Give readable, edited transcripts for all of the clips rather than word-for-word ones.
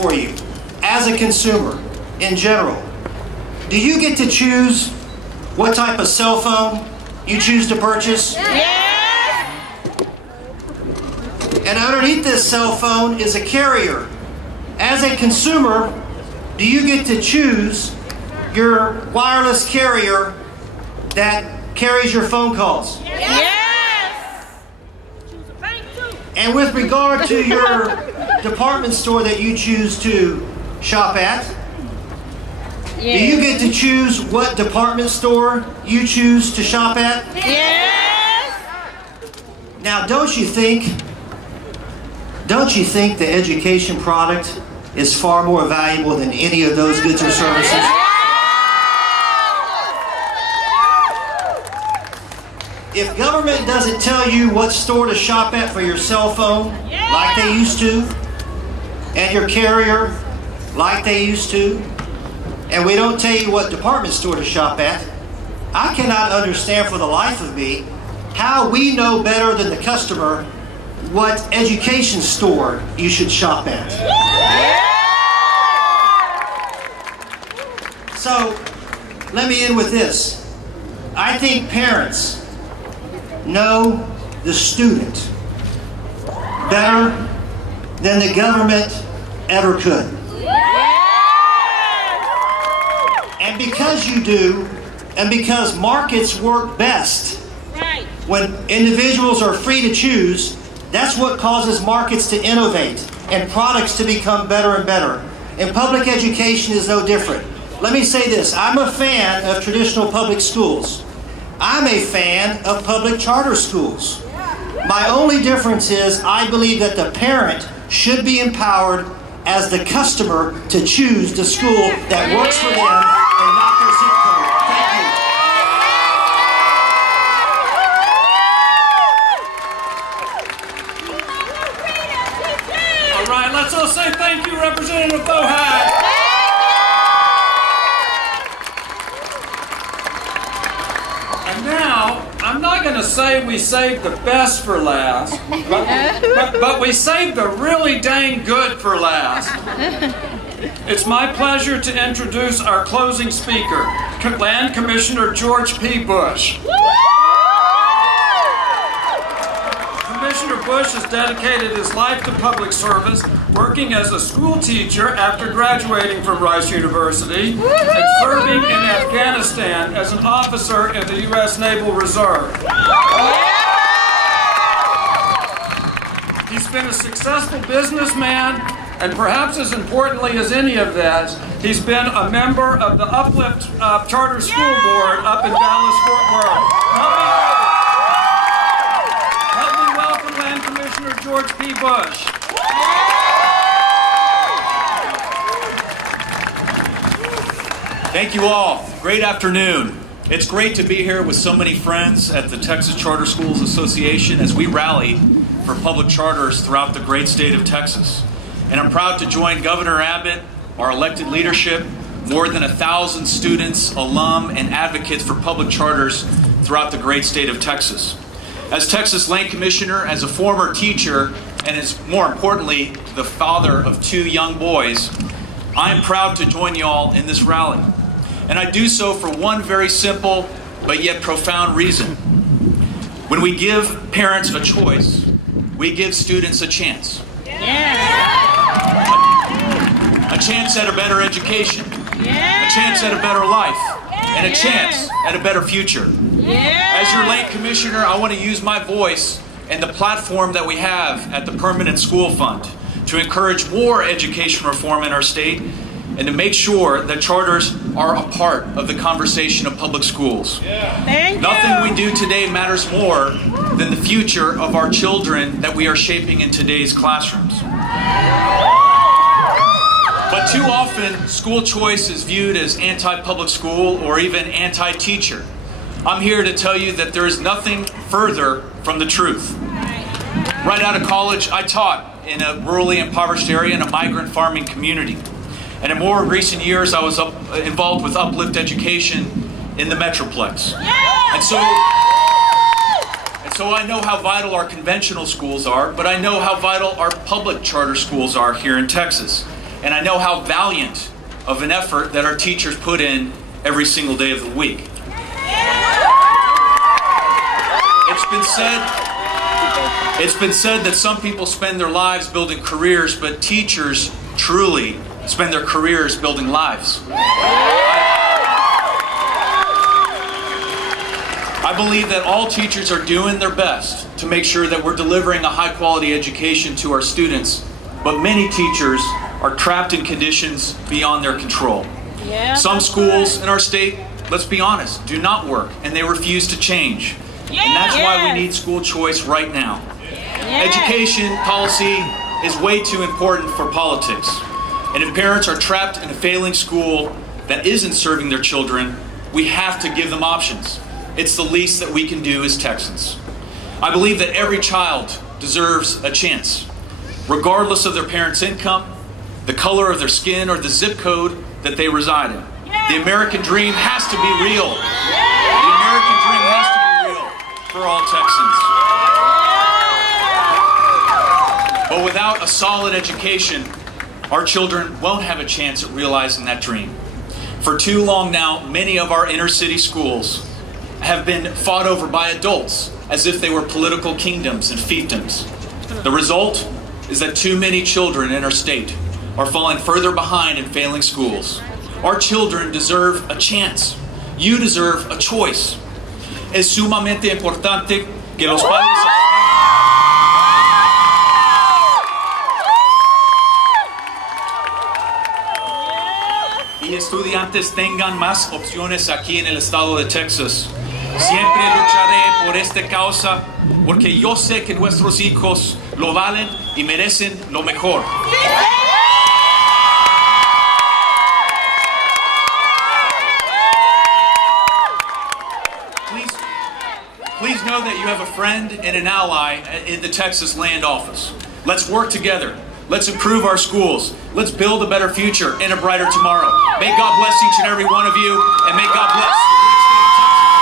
for you. As a consumer, in general, do you get to choose what type of cell phone you choose to purchase? Yes! And underneath this cell phone is a carrier. As a consumer, do you get to choose your wireless carrier that carries your phone calls? Yes! And with regard to your department store that you choose to shop at, do you get to choose what department store you choose to shop at? Yes! Now, don't you think the education product is far more valuable than any of those goods or services? If government doesn't tell you what store to shop at for your cell phone, like they used to, and your carrier, like they used to, and we don't tell you what department store to shop at, I cannot understand for the life of me how we know better than the customer what education store you should shop at. So, let me end with this. I think parents know the student better than the government ever could. And because you do, and because markets work best when individuals are free to choose, that's what causes markets to innovate and products to become better and better. And public education is no different. Let me say this, I'm a fan of traditional public schools. I'm a fan of public charter schools. My only difference is I believe that the parent should be empowered as the customer to choose the school that works for them and not their zip code. Thank you. All right, let's all say thank you, Representative Bohag. And now, I'm not going to say we saved the best for last, but we saved the really dang good for last. It's my pleasure to introduce our closing speaker, Land Commissioner George P. Bush. Commissioner Bush has dedicated his life to public service, working as a school teacher after graduating from Rice University and serving in Afghanistan as an officer in the U.S. Naval Reserve. He's been a successful businessman, and perhaps as importantly as any of that, he's been a member of the Uplift Charter School Board up in Dallas-Fort Worth. Help me welcome Land Commissioner George P. Bush. Thank you all. Great afternoon. It's great to be here with so many friends at the Texas Charter Schools Association as we rally for public charters throughout the great state of Texas. And I'm proud to join Governor Abbott, our elected leadership, more than 1,000 students, alum, and advocates for public charters throughout the great state of Texas. As Texas Land Commissioner, as a former teacher, and as more importantly, the father of 2 young boys, I am proud to join you all in this rally. And I do so for one very simple but yet profound reason. When we give parents a choice, we give students a chance. A chance at a better education, a chance at a better life, and a chance at a better future. As your Land Commissioner, I want to use my voice and the platform that we have at the Permanent School Fund to encourage more education reform in our state and to make sure that charters are a part of the conversation of public schools. Nothing we do today matters more than the future of our children that we are shaping in today's classrooms. But too often, school choice is viewed as anti-public school or even anti-teacher. I'm here to tell you that there is nothing further from the truth. Right out of college, I taught in a rurally impoverished area in a migrant farming community. And in more recent years, I was involved with Uplift Education in the Metroplex. And so I know how vital our conventional schools are, but I know how vital our public charter schools are here in Texas. and I know how valiant of an effort that our teachers put in every single day of the week. It's been said that some people spend their lives building careers, but teachers truly spend their careers building lives. I believe that all teachers are doing their best to make sure that we're delivering a high-quality education to our students, but many teachers are trapped in conditions beyond their control. Some schools in our state, let's be honest, do not work, and they refuse to change. And that's why we need school choice right now. Education policy is way too important for politics. And if parents are trapped in a failing school that isn't serving their children, we have to give them options. It's the least that we can do as Texans. I believe that every child deserves a chance, regardless of their parents' income, the color of their skin, or the zip code that they reside in. The American dream has to be real. The American dream has to be real for all Texans. But without a solid education, our children won't have a chance at realizing that dream. For too long now, many of our inner city schools have been fought over by adults as if they were political kingdoms and fiefdoms. The result is that too many children in our state are falling further behind in failing schools. Our children deserve a chance. You deserve a choice. Es sumamente importante que los padres y estudiantes tengan más opciones aquí en el estado de Texas. Siempre lucharé por esta causa porque yo sé que nuestros hijos lo valen y merecen lo mejor. Please know that you have a friend and an ally in the Texas Land Office. Let's work together. Let's improve our schools. Let's build a better future and a brighter tomorrow. May God bless each and every one of you, and may God bless the great state of Texas.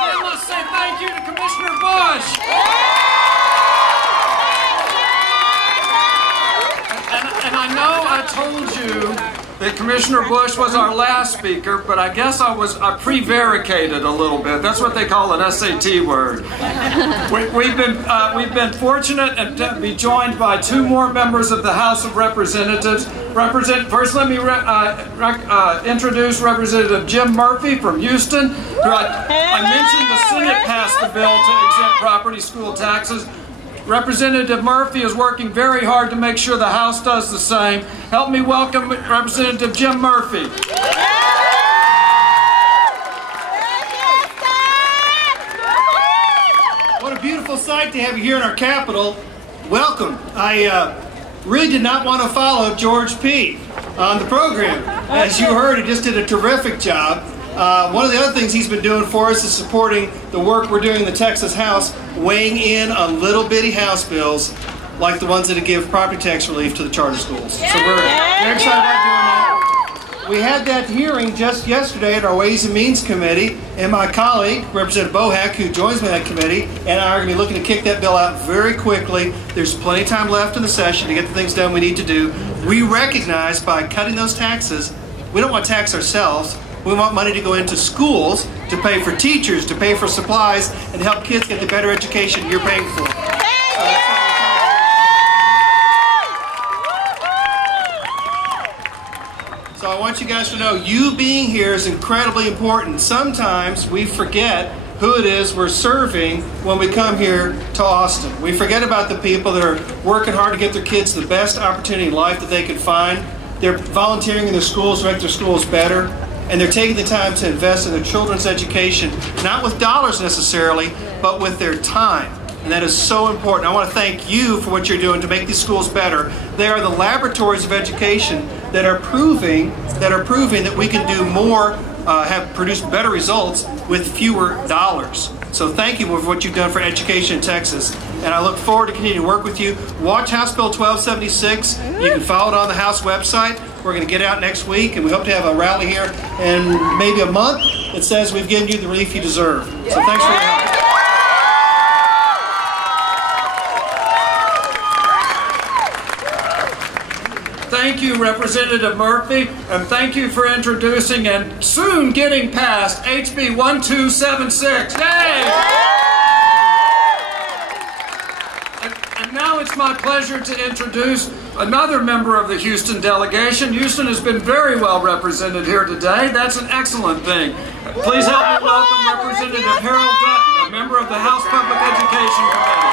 Again, let's say thank you to Commissioner Bush. And I know I told you that Commissioner Bush was our last speaker, but I guess I prevaricated a little bit. That's what they call an SAT word. We've been fortunate to be joined by two more members of the House of Representatives. First, let me introduce Representative Jim Murphy from Houston. I mentioned the Senate passed the bill to exempt property school taxes. Representative Murphy is working very hard to make sure the House does the same. Help me welcome Representative Jim Murphy. What a beautiful sight to have you here in our Capitol. Welcome. I really did not want to follow George P. on the program. As you heard, he just did a terrific job. One of the other things he's been doing for us is supporting the work we're doing in the Texas House, weighing in on little bitty House bills like the ones that give property tax relief to the charter schools. So we're very excited about doing that. We had that hearing just yesterday at our Ways and Means Committee, and my colleague, Representative Bohack, who joins me in that committee, and I are going to be looking to kick that bill out very quickly. There's plenty of time left in the session to get the things done we need to do. We recognize by cutting those taxes, we don't want to tax ourselves. We want money to go into schools, to pay for teachers, to pay for supplies, and help kids get the better education you're paying for. So I want you guys to know, you being here is incredibly important. Sometimes we forget who it is we're serving when we come here to Austin. We forget about the people that are working hard to get their kids the best opportunity in life that they can find. They're volunteering in their schools to make their schools better. And they're taking the time to invest in their children's education, not with dollars necessarily, but with their time. And that is so important. I want to thank you for what you're doing to make these schools better. They are the laboratories of education that are proving that we can do more, produce better results with fewer dollars. So thank you for what you've done for education in Texas. And I look forward to continuing to work with you. Watch House Bill 1276. You can follow it on the House website. We're going to get out next week, and we hope to have a rally here in maybe a month. that says we've given you the relief you deserve. So thanks for your help. Thank you, Representative Murphy, and thank you for introducing and soon getting passed HB 1276. Yay! And now it's my pleasure to introduce another member of the Houston delegation. Houston has been very well represented here today. That's an excellent thing. Please help me welcome Representative Harold Dutton, a member of the House Public Education Committee.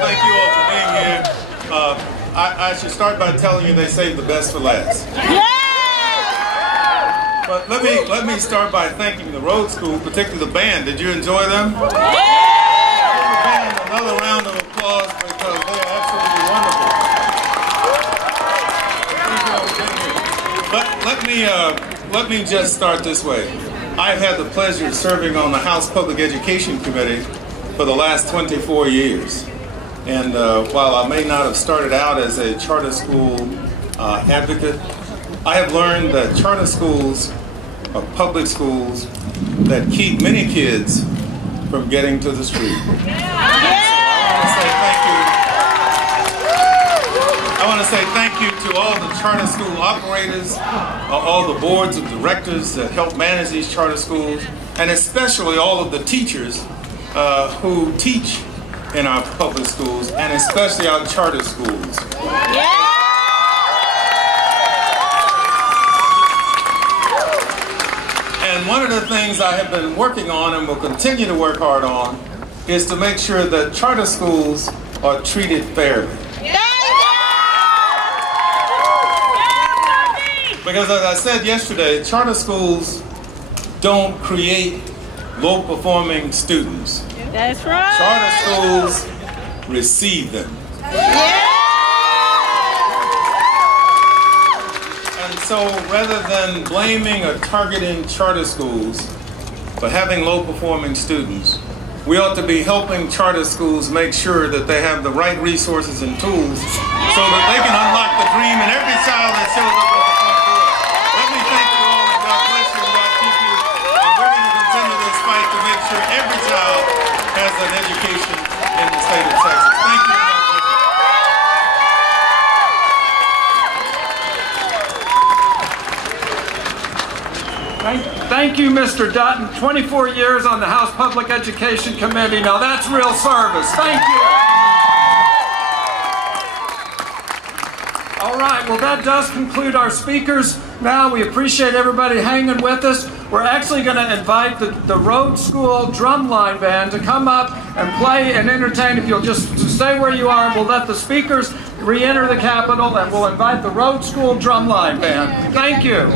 Thank you all for being here. I should start by telling you they saved the best for last. But let me start by thanking the Road School, particularly the band. Did you enjoy them? Give the band another round of applause because they are absolutely wonderful. But let me just start this way. I've had the pleasure of serving on the House Public Education Committee for the last 24 years. And while I may not have started out as a charter school advocate, I have learned that charter schools are public schools that keep many kids from getting to the street. I want to say thank you to all the charter school operators, all the boards of directors that help manage these charter schools, and especially all of the teachers who teach in our public schools, and especially our charter schools. And one of the things I have been working on and will continue to work hard on is to make sure that charter schools are treated fairly. Because as I said yesterday, charter schools don't create low-performing students. That's right. Charter schools receive them. And so rather than blaming or targeting charter schools for having low-performing students, we ought to be helping charter schools make sure that they have the right resources and tools so that they can unlock the dream in every child that shows up at the front door. Let me thank you all, and God bless you, and God keep you. And we're going to continue this fight to make sure every child has an education in the state of Texas. Thank you. Thank you, Mr. Dutton. 24 years on the House Public Education Committee. Now that's real service. Thank you. All right, well that does conclude our speakers. Now we appreciate everybody hanging with us. We're actually going to invite the Road School Drumline Band to come up and play and entertain. If you'll just stay where you are, we'll let the speakers re-enter the Capitol and we'll invite the Road School Drumline Band. Thank you.